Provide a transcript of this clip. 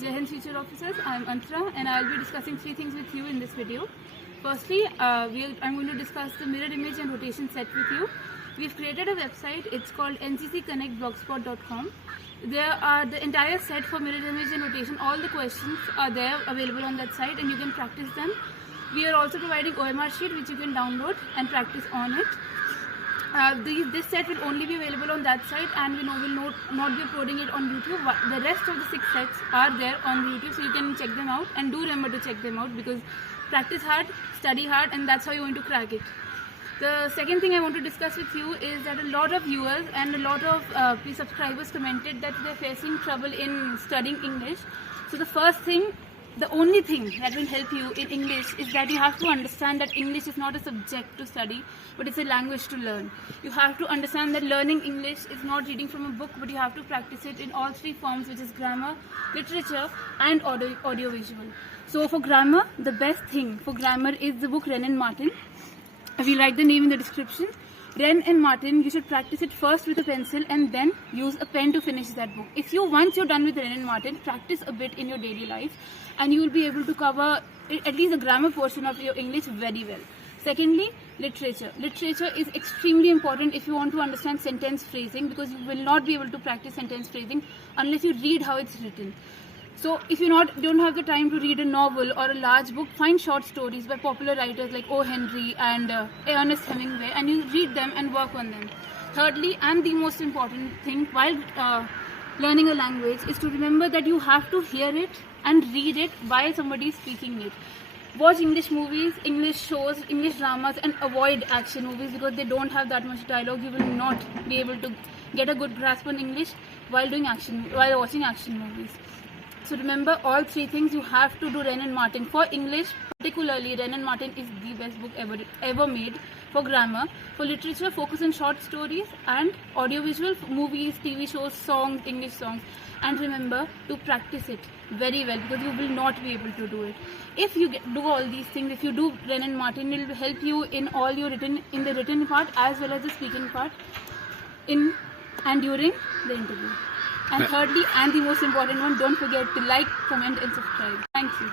Jai Hind Future Officers, I am Antara and I will be discussing three things with you in this video. Firstly, I'm going to discuss the mirror image and rotation set with you. We've created a website, it's called ncconnectblogspot.com. There are the entire set for mirror image and rotation, all the questions are there available on that site and you can practice them. We are also providing OMR sheet which you can download and practice on it. This set will only be available on that site and we will not be uploading it on YouTube. The rest of the 6 sets are there on YouTube, so you can check them out, and do remember to check them out because practice hard, study hard, and that's how you're going to crack it. The second thing I want to discuss with you is that a lot of viewers and a lot of subscribers commented that they're facing trouble in studying English. So the only thing that will help you in English is that you have to understand that English is not a subject to study, but it's a language to learn. You have to understand that learning English is not reading from a book, but you have to practice it in all 3 forms, which is grammar, literature, and audiovisual. So for grammar, the best thing for grammar is the book Wren and Martin. We'll write the name in the description. Wren and Martin, you should practice it first with a pencil and then use a pen to finish that book. Once you're done with Wren and Martin, practice a bit in your daily life and you will be able to cover at least the grammar portion of your English very well. Secondly, literature. Literature is extremely important if you want to understand sentence phrasing, because you will not be able to practice sentence phrasing unless you read how it's written. So if you don't have the time to read a novel or a large book, find short stories by popular writers like O. Henry and Ernest Hemingway, and you read them and work on them. Thirdly, and the most important thing while learning a language is to remember that you have to hear it and read it while somebody is speaking it. Watch English movies, English shows, English dramas, and avoid action movies because they don't have that much dialogue. You will not be able to get a good grasp on English while watching action movies. So remember all 3 things. You have to do Wren and Martin. For English, particularly, Wren and Martin is the best book ever made. For grammar, for literature, focus on short stories, and audiovisual, movies, TV shows, songs, English songs. And remember to practice it very well because you will not be able to do it. If you do all these things, if you do Wren and Martin, it will help you in all your the written part as well as the speaking part in and during the interview. And thirdly, and the most important one, don't forget to like, comment and subscribe. Thank you.